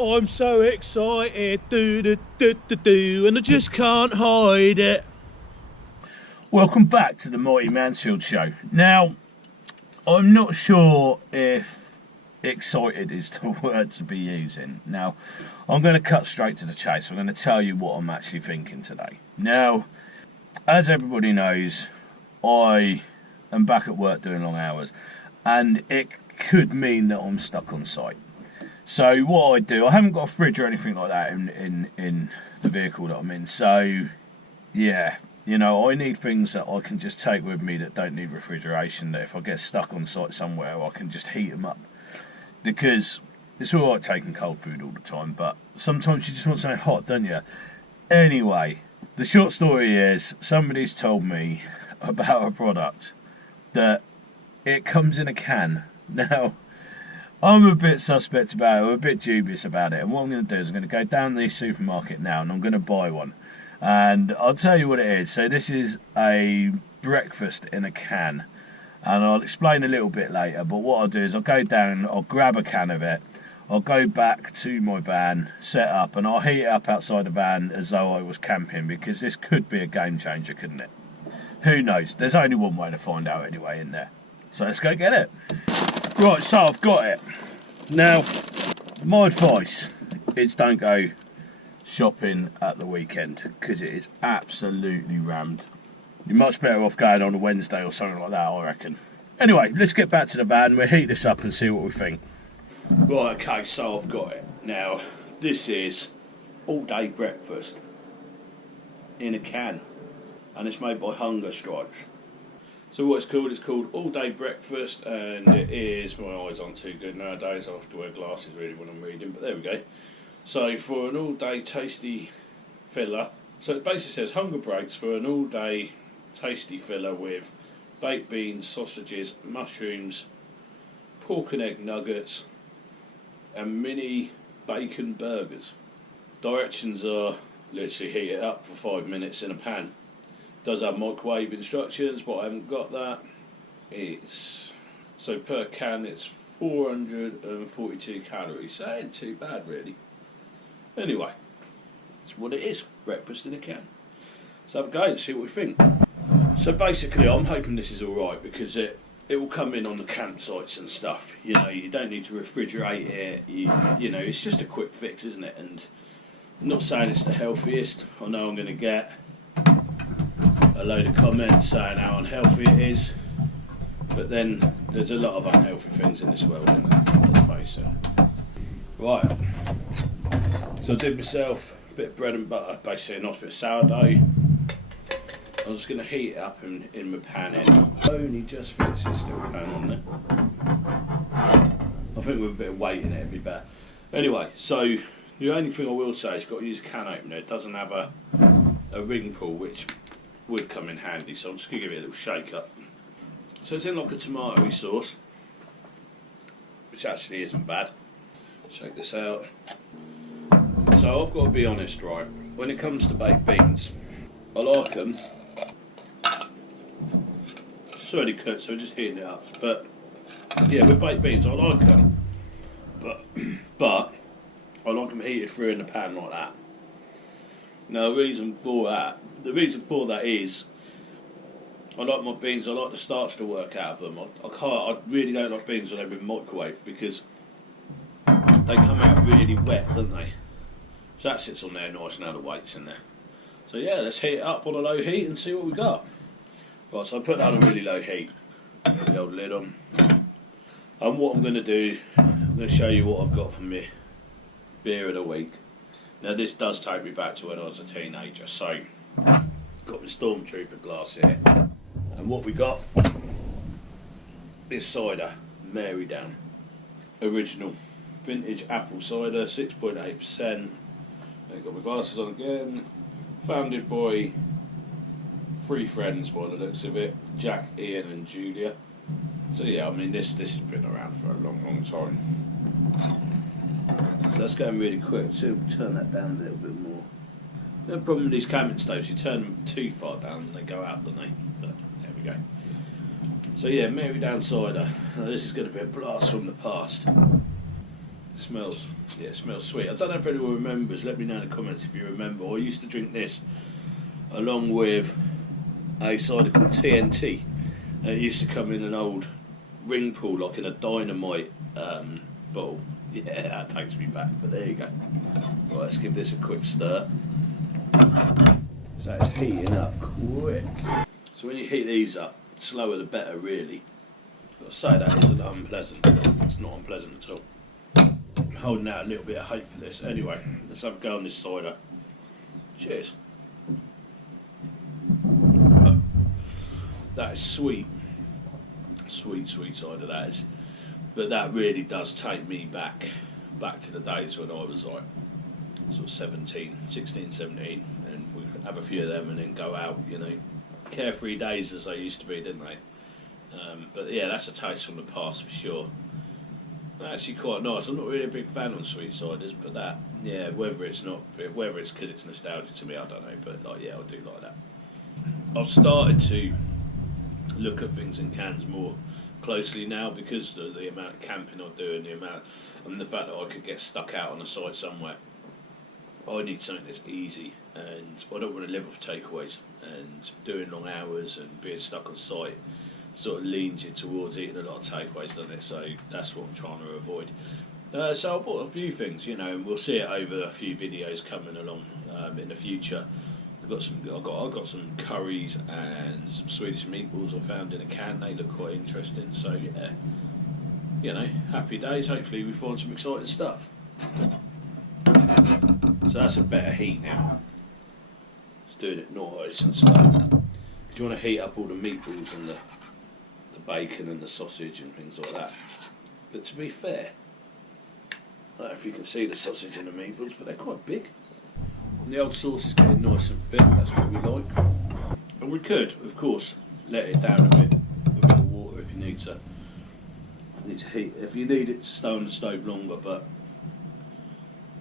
I'm so excited, and I just can't hide it. Welcome back to the Mighty Mansfield Show. Now, I'm not sure if excited is the word to be using. Now, I'm going to cut straight to the chase. I'm going to tell you what I'm actually thinking today. Now, as everybody knows, I am back at work doing long hours, and it could mean that I'm stuck on site. So what I do, I haven't got a fridge or anything like that in the vehicle that I'm in. So, yeah, you know, I need things that I can just take with me that don't need refrigeration, that if I get stuck on site somewhere, I can just heat them up. Because it's all right taking cold food all the time, but sometimes you just want something hot, don't you? Anyway, the short story is, somebody's told me about a product that it comes in a can. Now, I'm a bit suspect about it, I'm a bit dubious about it, and what I'm going to do is I'm going to go down the supermarket now and I'm going to buy one. And I'll tell you what it is. So this is a breakfast in a can, and I'll explain a little bit later, but what I'll do is I'll go down, I'll grab a can of it, I'll go back to my van, set up, and I'll heat it up outside the van as though I was camping, because this could be a game changer, couldn't it? Who knows? There's only one way to find out anyway in there. So let's go get it. Right, so I've got it. Now, my advice is don't go shopping at the weekend, because it is absolutely rammed. You're much better off going on a Wednesday or something like that, I reckon. Anyway, let's get back to the van, we'll heat this up and see what we think. Right, okay, so I've got it. Now, this is all-day breakfast in a can, and it's made by Hunger Strikes. So what it's called all-day breakfast, and it is, my eyes aren't too good nowadays, I have to wear glasses really when I'm reading, but there we go. So for an all-day tasty filler, so it basically says hunger breaks for an all-day tasty filler with baked beans, sausages, mushrooms, pork and egg nuggets, and mini bacon burgers. Directions are literally heat it up for 5 minutes in a pan. Does have microwave instructions, but I haven't got that. It's so per can it's 442 calories, so it ain't too bad really. Anyway, that's what it is, breakfast in a can. So have a go and see what we think. So basically I'm hoping this is alright, because it will come in on the campsites and stuff. You know, you don't need to refrigerate it, you know, it's just a quick fix, isn't it? And I'm not saying it's the healthiest. I know I'm going to get a load of comments saying how unhealthy it is, but then there's a lot of unhealthy things in this world, isn't there? Let's face it. Right, so I did myself a bit of bread and butter, basically a nice bit of sourdough. I'm just going to heat it up in my pan here. Only just fits this little pan on there. I think with a bit of weight in it it'd be better. Anyway, so the only thing I will say is got to use a can opener. It doesn't have a ring pull, which would come in handy, so I'm just going to give it a little shake up. So it's in like a tomatoey sauce, which actually isn't bad. Shake this out. So I've got to be honest, right, when it comes to baked beans, I like them. It's already cooked, so we're just heating it up. But yeah, with baked beans, I like them, but I like them heated through in the pan like that. Now the reason for that is I like my beans. I like the starch to work out of them. I really don't like beans when they've been microwaved, because they come out really wet, don't they? So that sits on there nice now the weight's in there. So yeah, let's heat it up on a low heat and see what we got. Right, so I put that on a really low heat. Put the old lid on. And what I'm going to do, I'm going to show you what I've got for me beer of the week. Now this does take me back to when I was a teenager. So got my Stormtrooper glass here, and what we got is cider, Marydown, original vintage apple cider, 6.8%. I've got my glasses on again. Founded by 3 friends by the looks of it, Jack, Ian and Julia. So yeah, I mean this has been around for a long time. So that's going really quick, so we'll turn that down a little bit more. The problem with these camping stoves, you turn them too far down and they go out, don't they? But there we go. So yeah, Marydown cider. Now this is going to be a blast from the past. It smells sweet. I don't know if anyone remembers. Let me know in the comments if you remember. I used to drink this along with a cider called TNT. It used to come in an old ring pool, like in a dynamite bottle. Yeah, that takes me back. But there you go. Right, let's give this a quick stir. So it's heating up quick. So when you heat these up, the slower the better, really. I've got to say that isn't unpleasant. It's not unpleasant at all. I'm holding out a little bit of hope for this. Anyway, let's have a go on this cider. Cheers. That is sweet. Sweet cider, that is. But that really does take me back to the days when I was like sort of 16, 17, and we'd have a few of them and then go out, you know. Carefree days as they used to be, didn't they? But yeah, that's a taste from the past for sure. Actually quite nice. I'm not really a big fan on sweet ciders, but that, yeah, whether it's because it's nostalgia to me, I don't know, but like, yeah, I do like that. I've started to look at things in cans more closely now because of the amount of camping I do and the fact that I could get stuck out on a site somewhere. I need something that's easy, and I don't want to live off takeaways, and doing long hours and being stuck on site sort of leans you towards eating a lot of takeaways, doesn't it? So that's what I'm trying to avoid. So I bought a few things, you know, and we'll see it over a few videos coming along in the future. I've got some curries and some Swedish meatballs I found in a can. They look quite interesting. So yeah, you know, happy days. Hopefully we find some exciting stuff. So that's a better heat now. It's doing it nice and slow. Because you want to heat up all the meatballs and the bacon and the sausage and things like that. But to be fair, I don't know if you can see the sausage and the meatballs, but they're quite big. And the old sauce is getting nice and thick. That's what we like. And we could, of course, let it down a bit with a bit of water if you need to heat. If you need it to stay on the stove longer, but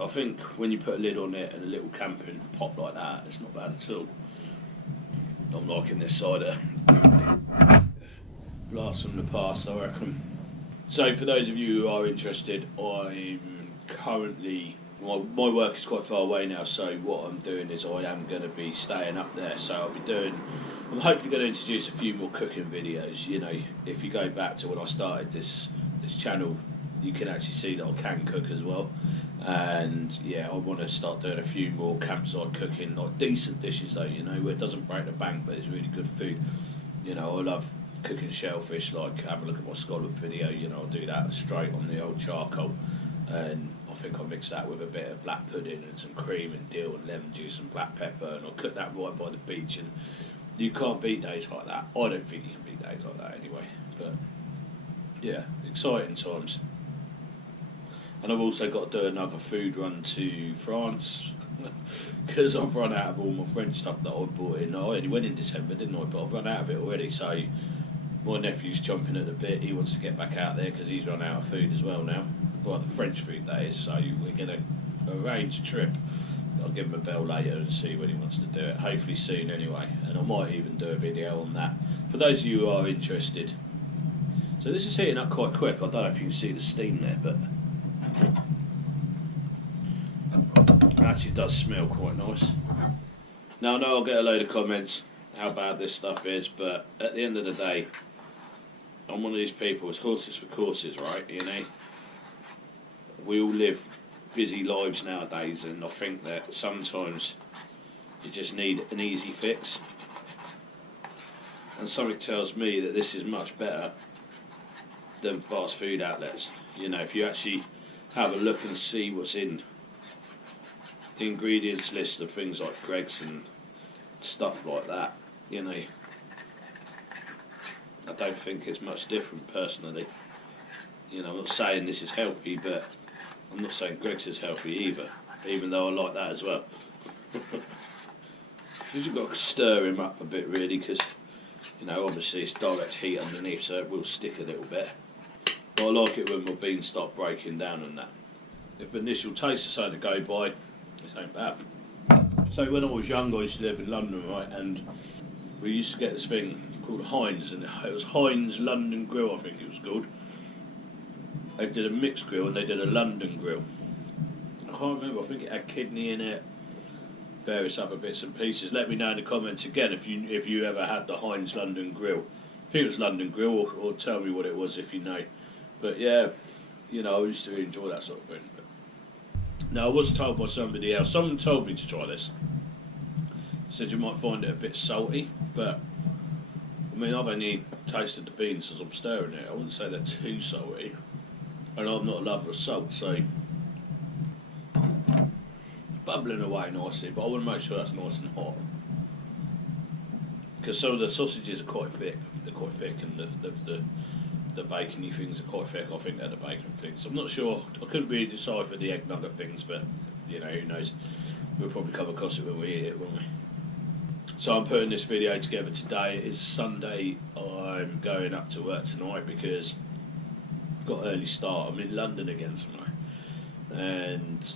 I think when you put a lid on it and a little camping pot like that, it's not bad at all. I'm liking this cider. Blast from the past, I reckon. So for those of you who are interested, I'm currently, my work is quite far away now, so what I'm doing is I am going to be staying up there. So I'm hopefully going to introduce a few more cooking videos. You know, if you go back to when I started this channel, you can actually see that I can cook as well. And yeah, I want to start doing a few more campsite cooking, like decent dishes though, you know, where it doesn't break the bank but it's really good food. You know, I love cooking shellfish, like have a look at my scallop video, you know, I'll do that straight on the old charcoal, and I think I'll mix that with a bit of black pudding and some cream and dill and lemon juice and black pepper, and I'll cook that right by the beach. And you can't beat days like that. I don't think you can beat days like that anyway, but yeah, exciting times. And I've also got to do another food run to France because I've run out of all my French stuff that I bought in. I only went in December, didn't I? But I've run out of it already. So my nephew's chomping at the bit. He wants to get back out there because he's run out of food as well now. Well, the French food, that is. So we're going to arrange a trip. I'll give him a bell later and see when he wants to do it. Hopefully soon anyway. And I might even do a video on that for those of you who are interested. So this is heating up quite quick. I don't know if you can see the steam there, but it actually does smell quite nice. Now I know I'll get a load of comments how bad this stuff is, but at the end of the day, I'm one of these people, it's horses for courses, right? You know, we all live busy lives nowadays, and I think that sometimes you just need an easy fix, and something tells me that this is much better than fast food outlets. You know, if you actually have a look and see what's in the ingredients list of things like Greggs and stuff like that, you know, I don't think it's much different personally. You know, I'm not saying this is healthy, but I'm not saying Greggs is healthy either, even though I like that as well. You've got to stir him up a bit really, because, you know, obviously it's direct heat underneath, so it will stick a little bit. But I like it when my beans start breaking down and that. If initial taste is something to go by, it ain't bad. So when I was young, I used to live in London, right, and we used to get this thing called Heinz, and it was Heinz London Grill, I think it was called. They did a mixed grill and they did a London grill. I can't remember, I think it had kidney in it, various other bits and pieces. Let me know in the comments again if you ever had the Heinz London grill. I think it was London grill, or tell me what it was if you know. But yeah, you know, I used to enjoy that sort of thing. But now, I was told by somebody else, someone told me to try this. Said you might find it a bit salty, but I mean, I've only tasted the beans as I'm stirring it. I wouldn't say they're too salty, and I'm not a lover of salt, so bubbling away nicely. But I want to make sure that's nice and hot, because some of the sausages are quite thick. They're quite thick, and the bacony things are quite thick. I think they're the bacon things. I'm not sure. I couldn't really decipher the egg nugget things, but you know, who knows? We'll probably come across it when we eat it, won't we? So I'm putting this video together today. It's Sunday. I'm going up to work tonight because I've got early start. I'm in London again tonight, and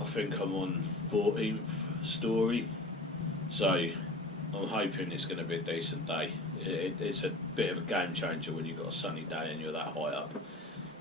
I think I'm on 14th story. So I'm hoping it's going to be a decent day. It's a bit of a game changer when you've got a sunny day and you're that high up.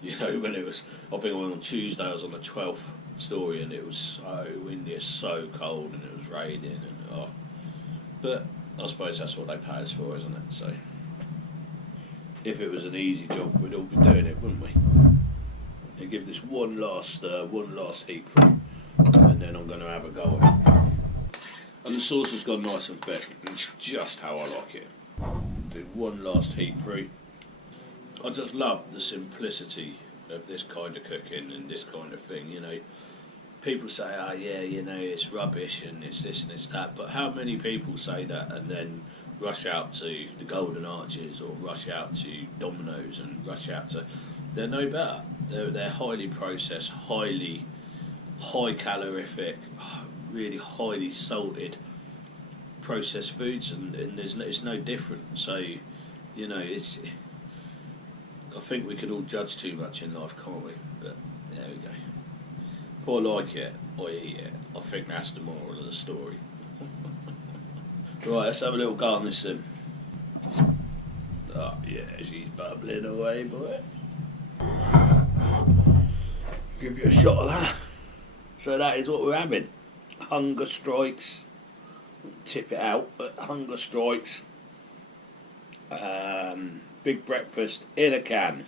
You know, when it was, I think on Tuesday I was on the 12th story and it was so windy, so cold, and it was raining, and but I suppose that's what they pay us for, isn't it? So if it was an easy job, we'd all be doing it, wouldn't we? And give this one last heat through, and then I'm going to have a go at it. And the sauce has gone nice and thick. It's just how I like it. Do one last heat through. I just love the simplicity of this kind of cooking and this kind of thing, you know. People say, oh yeah, you know, it's rubbish and it's this and it's that, but how many people say that and then rush out to the Golden Arches or rush out to Domino's and rush out to... They're no better. They're highly processed, high calorific, really highly salted processed foods, and it's no different. So, you know, I think we could all judge too much in life, can't we? But there we go. If I like it, I eat it. I think that's the moral of the story. Right, let's have a little go on this then. Oh yeah, she's bubbling away, boy. Give you a shot of that. So that is what we're having. Hunger strikes. Tip it out, but hunger strikes. Big breakfast in a can.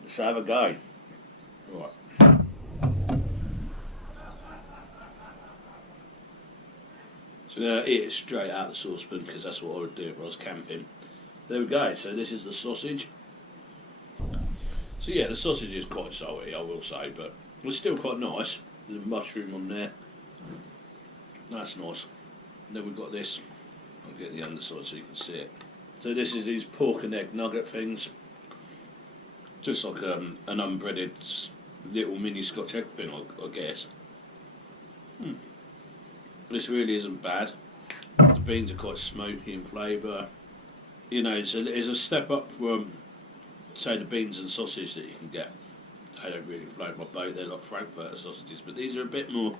Let's have a go. Right. So now I eat it straight out of the saucepan because that's what I would do if I was camping. There we go, so this is the sausage. So yeah, the sausage is quite salty, I will say, but it's still quite nice. There's a mushroom on there. That's nice. And then we've got this. I'll get the underside so you can see it. So this is these pork and egg nugget things. Just like an unbreaded little mini Scotch egg thing, I guess. This really isn't bad. The beans are quite smoky in flavour. You know, it's a step up from, say, the beans and sausage that you can get. They don't really float my boat, they're like Frankfurter sausages, but these are a bit more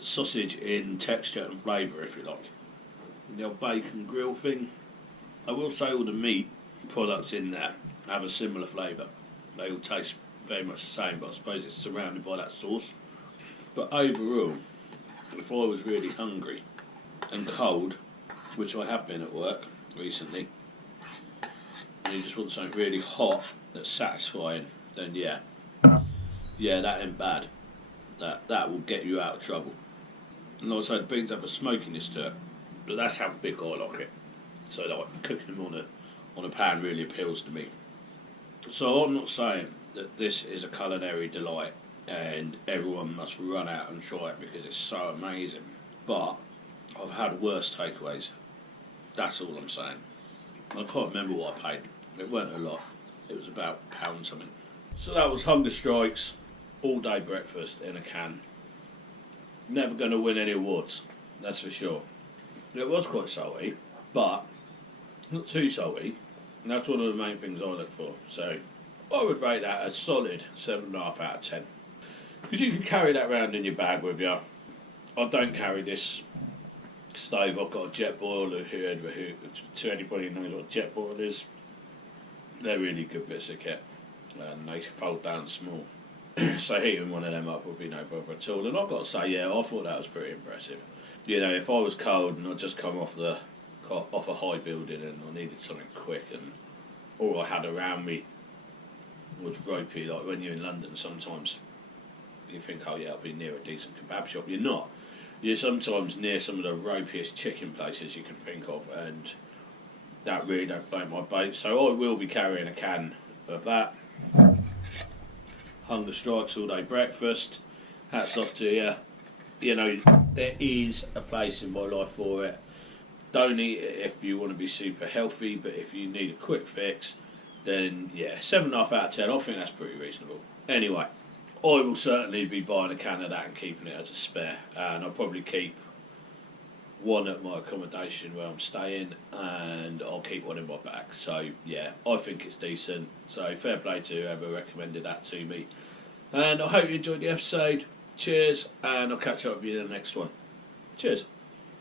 sausage in texture and flavour, if you like. The old bacon grill thing. I will say all the meat products in there have a similar flavour. They all taste very much the same, but I suppose it's surrounded by that sauce. But overall, if I was really hungry and cold, which I have been at work recently, and you just want something really hot that's satisfying, then yeah, that ain't bad. That will get you out of trouble. And like I say, the beans have a smokiness to it, but that's how thick I like it. So like cooking them on a pan really appeals to me. So I'm not saying that this is a culinary delight and everyone must run out and try it because it's so amazing. But I've had worse takeaways. That's all I'm saying. I can't remember what I paid. It weren't a lot. It was about £1 something. So that was Hunger Strikes, all day breakfast in a can. Never going to win any awards, that's for sure. It was quite salty, but not too salty. And that's one of the main things I look for. So I would rate that a solid 7.5 out of 10. Because you can carry that around in your bag with you. I don't carry this stove. I've got a jet boiler who to anybody who knows what a jet boiler is. They're really good bits of kit. and they fold down small. So heating one of them up would be no bother at all. And I've got to say, yeah, I thought that was pretty impressive. You know, if I was cold and I'd just come off a high building and I needed something quick and all I had around me was ropey, like when you're in London sometimes you think, oh yeah, I'll be near a decent kebab shop. You're not. You're sometimes near some of the ropiest chicken places you can think of, and that really don't float my boat. So I will be carrying a can of that. Hunger strikes all day breakfast. Hats off to you. You know, there is a place in my life for it. Don't eat it if you want to be super healthy, but if you need a quick fix, then yeah, 7.5 out of 10. I think that's pretty reasonable. Anyway, I will certainly be buying a can of that and keeping it as a spare, and I'll probably keep one at my accommodation where I'm staying, and I'll keep one in my bag. So yeah, I think it's decent. So fair play to whoever recommended that to me, and I hope you enjoyed the episode. Cheers, and I'll catch up with you in the next one. Cheers.